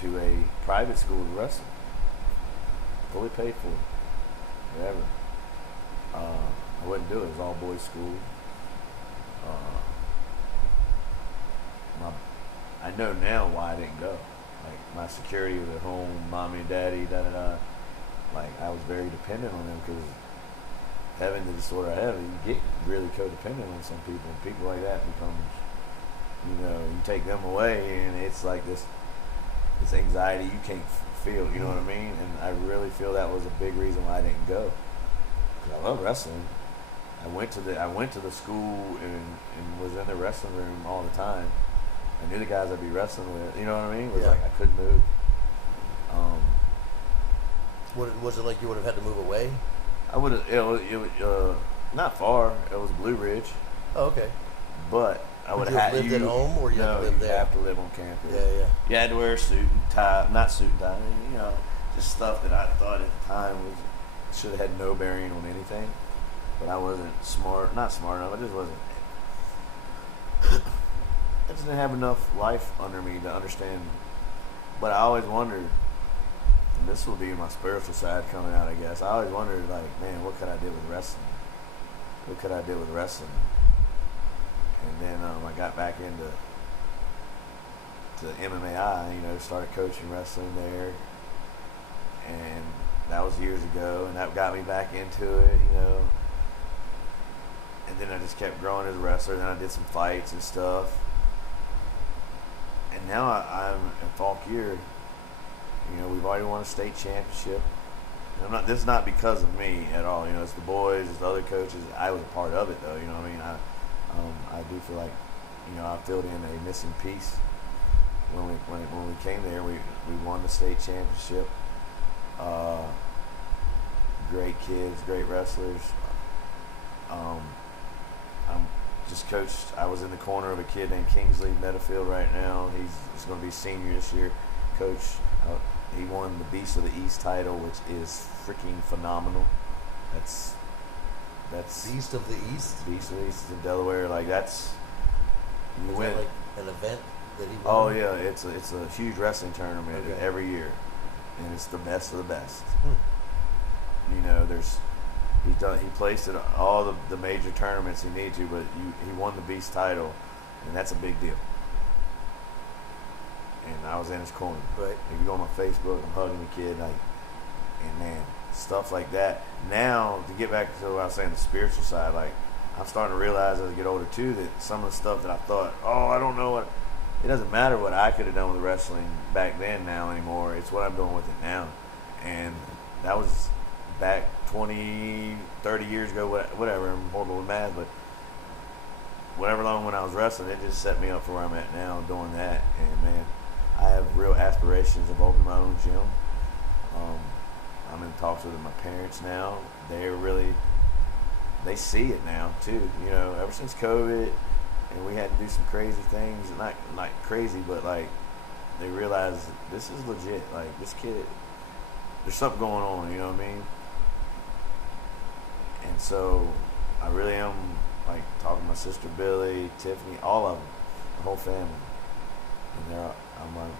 to a private school of wrestling, fully paid for, whatever. I wouldn't do it. It was all boys school. I know now why I didn't go. Like my security was at home, mommy and daddy, da da da. Like I was very dependent on them because having the disorder I have, you get really codependent on some people. And people like that becomes, you know, you take them away and it's like this anxiety you can't feel. You know what I mean? And I really feel that was a big reason why I didn't go. Because I love wrestling. I went to the school and was in the wrestling room all the time. I knew the guys I'd be wrestling with. You know what I mean? It was like I couldn't move. Was it like you would have had to move away? I would have. It not far. It was Blue Ridge. Oh, okay. But I would Did you have lived at home, or you had to live there? You have to live on campus. Yeah. You had to wear a suit and tie, not suit and tie. You know, just stuff that I thought at the time should have had no bearing on anything. But I wasn't not smart enough. I just wasn't. I just didn't have enough life under me to understand. But I always wondered, and this will be my spiritual side coming out, I guess. I always wondered, like, man, what could I do with wrestling? What could I do with wrestling? And then I got back into MMAI, you know, started coaching wrestling there. And that was years ago, and that got me back into it, you know. And then I just kept growing as a wrestler. Then I did some fights and stuff. And now I'm in Fauquier. You know, we've already won a state championship. And this is not because of me at all. You know, it's the boys, it's the other coaches. I was a part of it, though. You know what I mean? I do feel like, you know, I filled in a missing piece. When we came there, we won the state championship. Great kids, great wrestlers. I'm just coached. I was in the corner of a kid named Kingsley Metafield right now. He's going to be senior this year. Coach, he won the Beast of the East title, which is freaking phenomenal. That's Beast of the East. Beast of the East is in Delaware. Like that's you win. Like an event that he won? Oh yeah, it's a huge wrestling tournament every year, and it's the best of the best. You know, he placed at all the major tournaments he needed to, but he won the Beast title, and that's a big deal. And I was in his corner. Right. If you go on my Facebook, I'm hugging the kid, like, and man, stuff like that. Now, to get back to what I was saying, the spiritual side, like, I'm starting to realize as I get older too that some of the stuff that I thought, I don't know what, it doesn't matter what I could have done with wrestling back then now anymore. It's what I'm doing with it now. And that was back 20, 30 years ago, whatever. I'm horrible with math, but whatever long when I was wrestling, it just set me up for where I'm at now doing that. And man, I have real aspirations of opening my own gym. I'm in talks with my parents now. They see it now too. You know, ever since COVID, and we had to do some crazy things. Not crazy, but like they realize this is legit. Like this kid, there's something going on. You know what I mean? And so I really am like talking to my sister Billy, Tiffany, all of them, the whole family. And I'm like,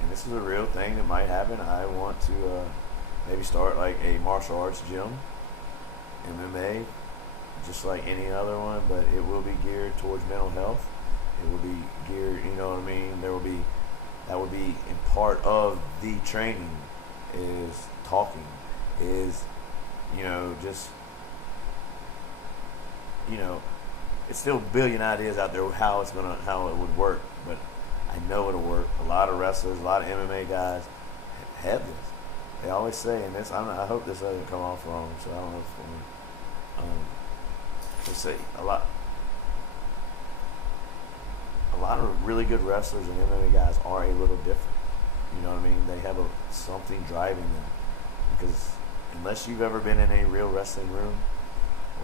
and this is a real thing that might happen. I want to maybe start like a martial arts gym, MMA, just like any other one, but it will be geared towards mental health. It will be geared, you know what I mean? That would be in part of the training is talking, is, you know, just, you know, it's still a billion ideas out there how it would work, but I know it'll work. A lot of wrestlers, a lot of MMA guys have this. They always say, and this, I hope this doesn't come off wrong, so I don't know if they say a lot of really good wrestlers and MMA guys are a little different. You know what I mean? They have something driving them. Because unless you've ever been in a real wrestling room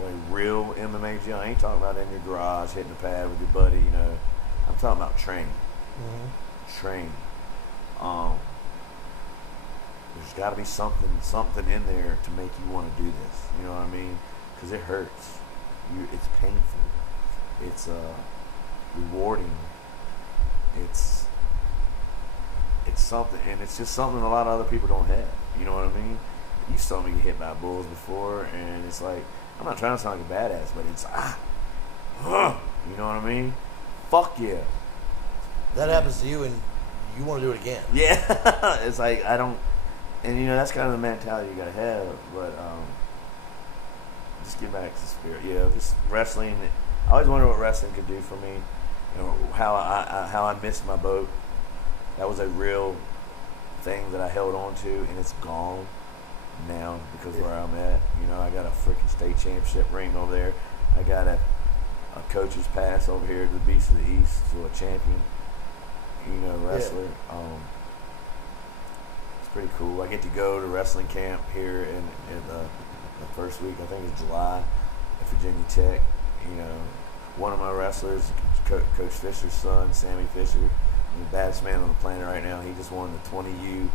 like real MMA gym. I ain't talking about in your garage hitting the pad with your buddy. You know, I'm talking about train. Train. There's got to be something in there to make you want to do this. You know what I mean? Because it hurts. It's painful. It's rewarding. It's something, and it's just something a lot of other people don't have. You know what I mean? You saw me get hit by bulls before, and it's like, I'm not trying to sound like a badass, but it's you know what I mean? Fuck yeah. That happens to you, and you want to do it again. Yeah. It's like, I don't, and you know, that's kind of the mentality you gotta have, but just get back to the spirit. Yeah, just wrestling. I always wonder what wrestling could do for me. You know, how I missed my boat. That was a real thing that I held on to, and it's gone now because where I'm at. You know, I got a freaking state championship ring over there. I got a coach's pass over here to the Beast of the East, so a champion, you know, wrestler. Yeah. It's pretty cool. I get to go to wrestling camp here in the first week, I think it's July, at Virginia Tech. You know, one of my wrestlers, Coach Fisher's son, Sammy Fisher, the baddest man on the planet right now. He just won the 20U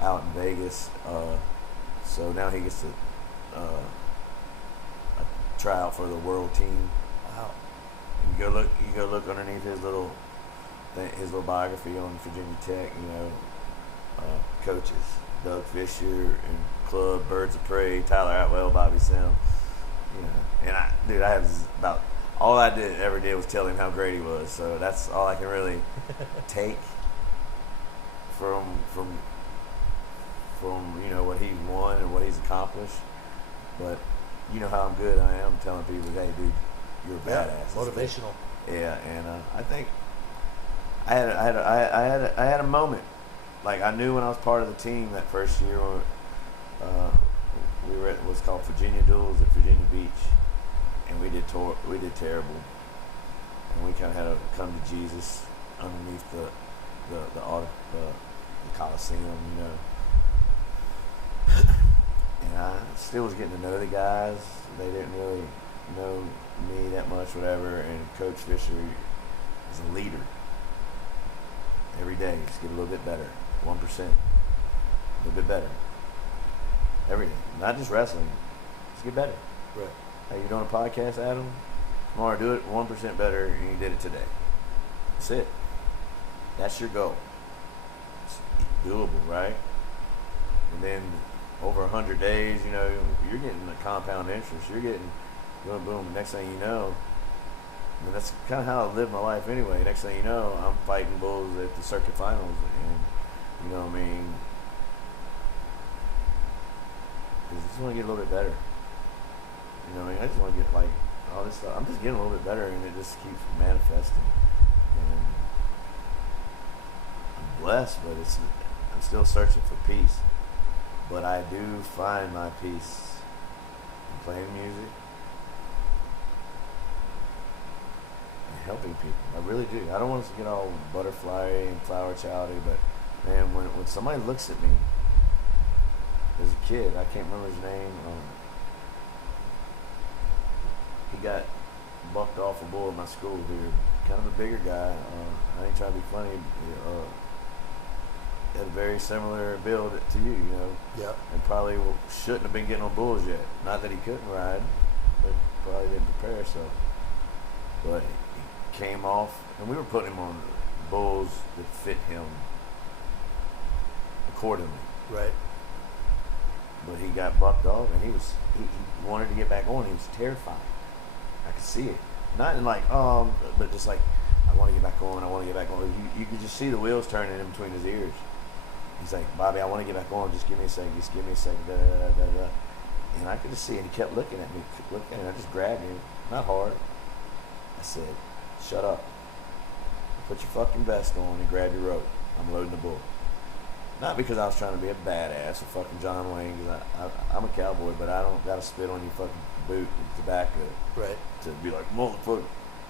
out in Vegas. So now he gets to try out for the world team. Wow. And you go look underneath his little biography on Virginia Tech. You know, coaches Doug Fisher and Club, Birds of Prey, Tyler Atwell, Bobby Sim. You know, and I have about all I ever did was tell him how great he was. So that's all I can really take from you know what he's won and what he's accomplished. But you know how I'm good I am telling people, hey dude, you're a badass. Motivational. Yeah, and I think I had a moment. Like I knew when I was part of the team that first year when we were at what's called Virginia Duels at Virginia Beach, and we did terrible, and we kind of had to come to Jesus underneath the Coliseum, you know. And I still was getting to know the guys. They didn't really know me that much, whatever. And Coach Fisher is a leader. Every day, just get a little bit better, 1%, a little bit better. Every day, not just wrestling. Just get better. Right. Hey, you doing a podcast, Adam? Tomorrow, do it 1% better than you did it today. That's it. That's your goal. It's doable, right? And then over 100 days, you know, you're getting a compound interest. You're getting boom, boom. Next thing you know, and that's kind of how I live my life anyway. Next thing you know, I'm fighting bulls at the circuit finals, and you know what I mean. Because I just want to get a little bit better. You know what I mean? I just want to get like all this stuff. I'm just getting a little bit better, and it just keeps manifesting. And I'm blessed, but I'm still searching for peace. But I do find my peace in playing music and helping people. I really do. I don't want us to get all butterfly and flower childy, but man, when somebody looks at me as a kid, I can't remember his name. He got bucked off a bull at my school here. Kind of a bigger guy. I ain't trying to be funny. Had a very similar build to you, you know. Yeah. And probably shouldn't have been getting on bulls yet. Not that he couldn't ride, but probably didn't prepare himself. But he came off, and we were putting him on bulls that fit him accordingly. Right. But he got bucked off, and he wanted to get back on. He was terrified. I could see it. Not in like, but just like, I want to get back on. I want to get back on. You could just see the wheels turning in between his ears. He's like, Bobby, I want to get back on. Just give me a second. Just give me a second. Da, da, da, da, da. And I could just see it. He kept looking at me. And I just grabbed him. Not hard. I said, shut up. Put your fucking vest on and grab your rope. I'm loading the bull. Not because I was trying to be a badass or fucking John Wayne, because I'm a cowboy, but I don't got to spit on your fucking boot with tobacco. Right. To be like, motherfucker.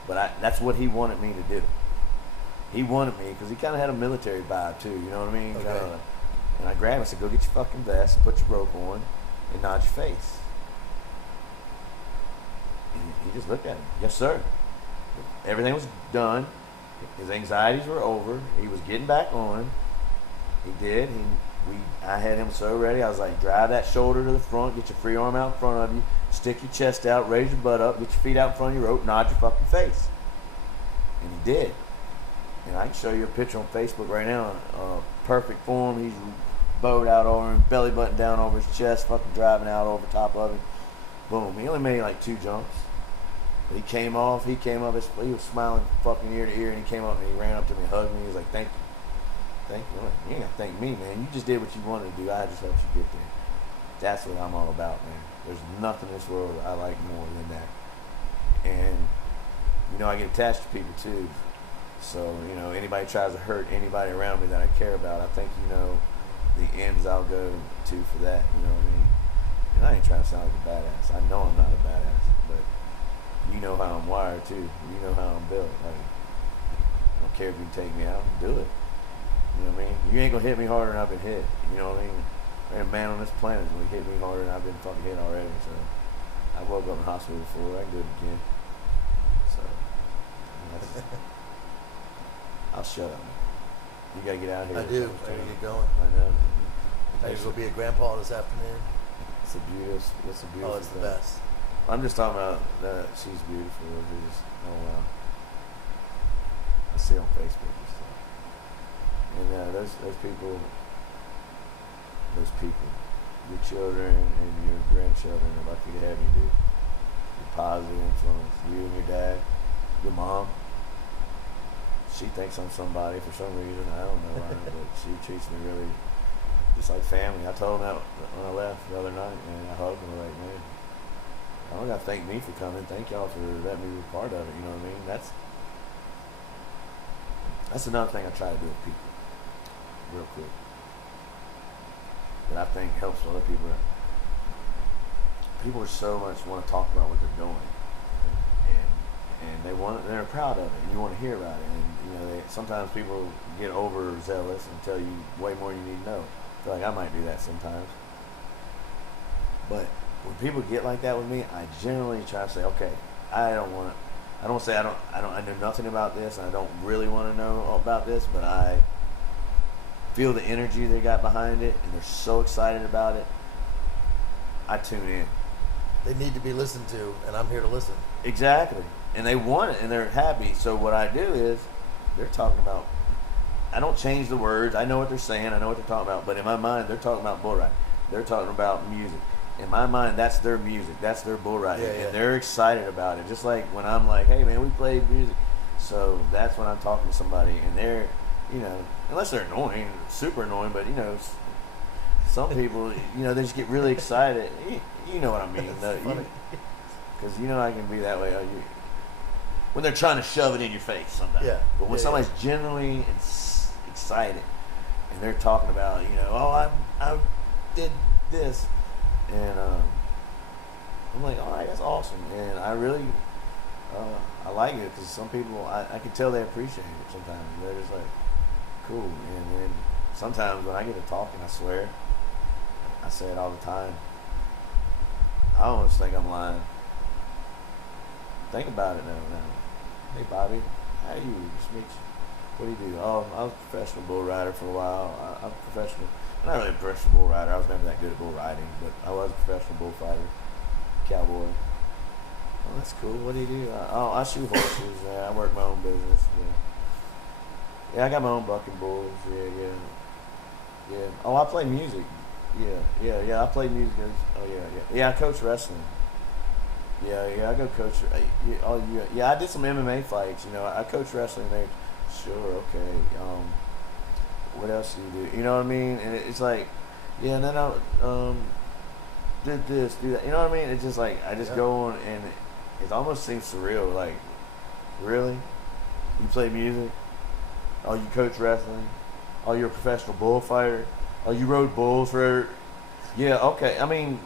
But that's what he wanted me to do. He wanted me, because he kind of had a military vibe too, you know what I mean? Okay. And I grabbed him and said, go get your fucking vest, put your rope on, and nod your face. he just looked at him. Yes, sir. Everything was done. His anxieties were over. He was getting back on. He did. I had him so ready. I was like, drive that shoulder to the front, get your free arm out in front of you, stick your chest out, raise your butt up, get your feet out in front of your rope, nod your fucking face. And he did. And I can show you a picture on Facebook right now. Perfect form. He's bowed out over him, belly button down over his chest, fucking driving out over top of him. Boom. He only made like 2 jumps. He came up, he was smiling fucking ear to ear, and he came up and he ran up to me, hugged me. He was like, thank you. Thank you. I'm like, you ain't got to thank me, man. You just did what you wanted to do. I just helped you get there. That's what I'm all about, man. There's nothing in this world I like more than that. And, I get attached to people too. So, anybody tries to hurt anybody around me that I care about, I think, the ends I'll go to for that, you know what I mean? And I ain't trying to sound like a badass. I know I'm not a badass, but you know how I'm wired too. You know how I'm built. Like, I don't care if you take me out, do it. You know what I mean? You ain't gonna hit me harder than I've been hit. You know what I mean? There ain't a man on this planet that's gonna hit me harder than I've been fucking hit already. So I woke up in the hospital before. I can do it again. So I'll shut up. You gotta get out of here. I do. I gotta get going. I know. I will be a grandpa this afternoon. It's a beautiful. Oh, it's the best. I'm just talking about that she's beautiful. Oh wow. I see it on Facebook and stuff. And those people, your children and your grandchildren are lucky to have you, dude. Your positive influence. You and your dad, your mom. She thinks I'm somebody for some reason. I don't know why, but she treats me really just like family. I told him that when I left the other night, and I hugged him like, man, I don't got to thank me for coming. Thank y'all for letting me be part of it. You know what I mean? That's another thing I try to do with people, real quick, that I think helps other people. People are so much want to talk about what they're doing, and they're proud of it, and you want to hear about it. And sometimes people get overzealous and tell you way more than you need to know. I feel like I might do that sometimes. But when people get like that with me, I generally try to say, okay, I don't say I know nothing about this, and I don't really want to know about this, but I feel the energy they got behind it, and they're so excited about it. I tune in. They need to be listened to, and I'm here to listen. Exactly. And they want it, and they're happy. So what I do is, they're talking about, I don't change the words. I know what they're saying. I know what they're talking about. But in my mind, they're talking about bull riding. They're talking about music. In my mind, that's their music. That's their bull riding. Yeah. And they're excited about it. Just like when I'm like, hey, man, we played music. So that's when I'm talking to somebody. And they're, unless they're annoying, super annoying. But, some people, they just get really excited. You know what I mean. Because, I can be that way. When they're trying to shove it in your face sometimes. Yeah. But when somebody's genuinely excited and they're talking about, I did this, and I'm like, all right, that's awesome. And I really, I like it because some people, I can tell they appreciate it sometimes. They're just like, cool. And then sometimes when I get to talking, I swear, I say it all the time. I almost think I'm lying. Think about it now. Hey, Bobby, how are you? Just meet you. What do you do? Oh, I was a professional bull rider for a while. I'm not really a professional bull rider. I was never that good at bull riding, but I was a professional bullfighter, cowboy. Oh, that's cool. What do you do? I shoot horses. I work my own business. Yeah, I got my own bucking bulls. Yeah. Oh, I play music. Yeah. I play music. Oh, yeah. Yeah, I coach wrestling. Yeah, I go coach. I did some MMA fights. I coach wrestling there. Sure, okay. What else do you do? You know what I mean? And it's like, and then I did this, do that. You know what I mean? It's just like I just go on, and it almost seems surreal. Like, really? You play music? Oh, you coach wrestling? Oh, you're a professional bullfighter? Oh, you rode bulls for? Yeah, okay. I mean,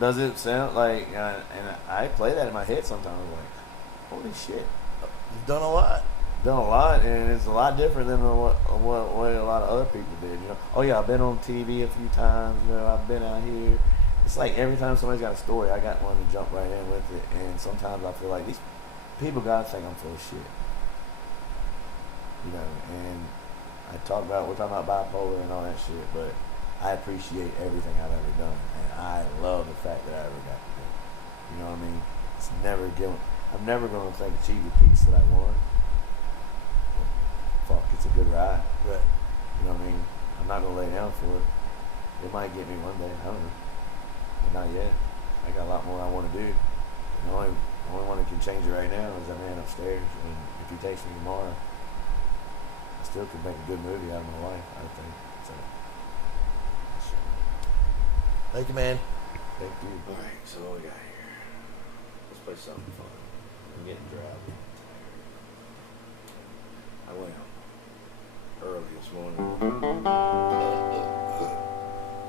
does it sound like? And I play that in my head sometimes. Like, holy shit! You've done a lot. Done a lot, and it's a lot different than what a lot of other people did. Oh yeah, I've been on TV a few times. I've been out here, it's like every time somebody's got a story, I got one to jump right in with it. And sometimes I feel like these people gotta think I'm full of shit. You know, and we're talking about bipolar and all that shit, but I appreciate everything I've ever done, and I love the fact that I ever got to do it. You know what I mean? I'm never going to think achieve the peace that I want. Fuck, it's a good ride. Right. You know what I mean? I'm not going to lay down for it. It might get me one day. I don't know. But not yet. I got a lot more I want to do. And the only one that can change it right now is that man upstairs. And if he takes me tomorrow, I still could make a good movie out of my life, I think. So, Thank you, man. thank you. Alright, so what we got here? Let's play something fun. I'm getting drowsy. I went out early this morning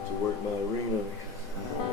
to work my arena because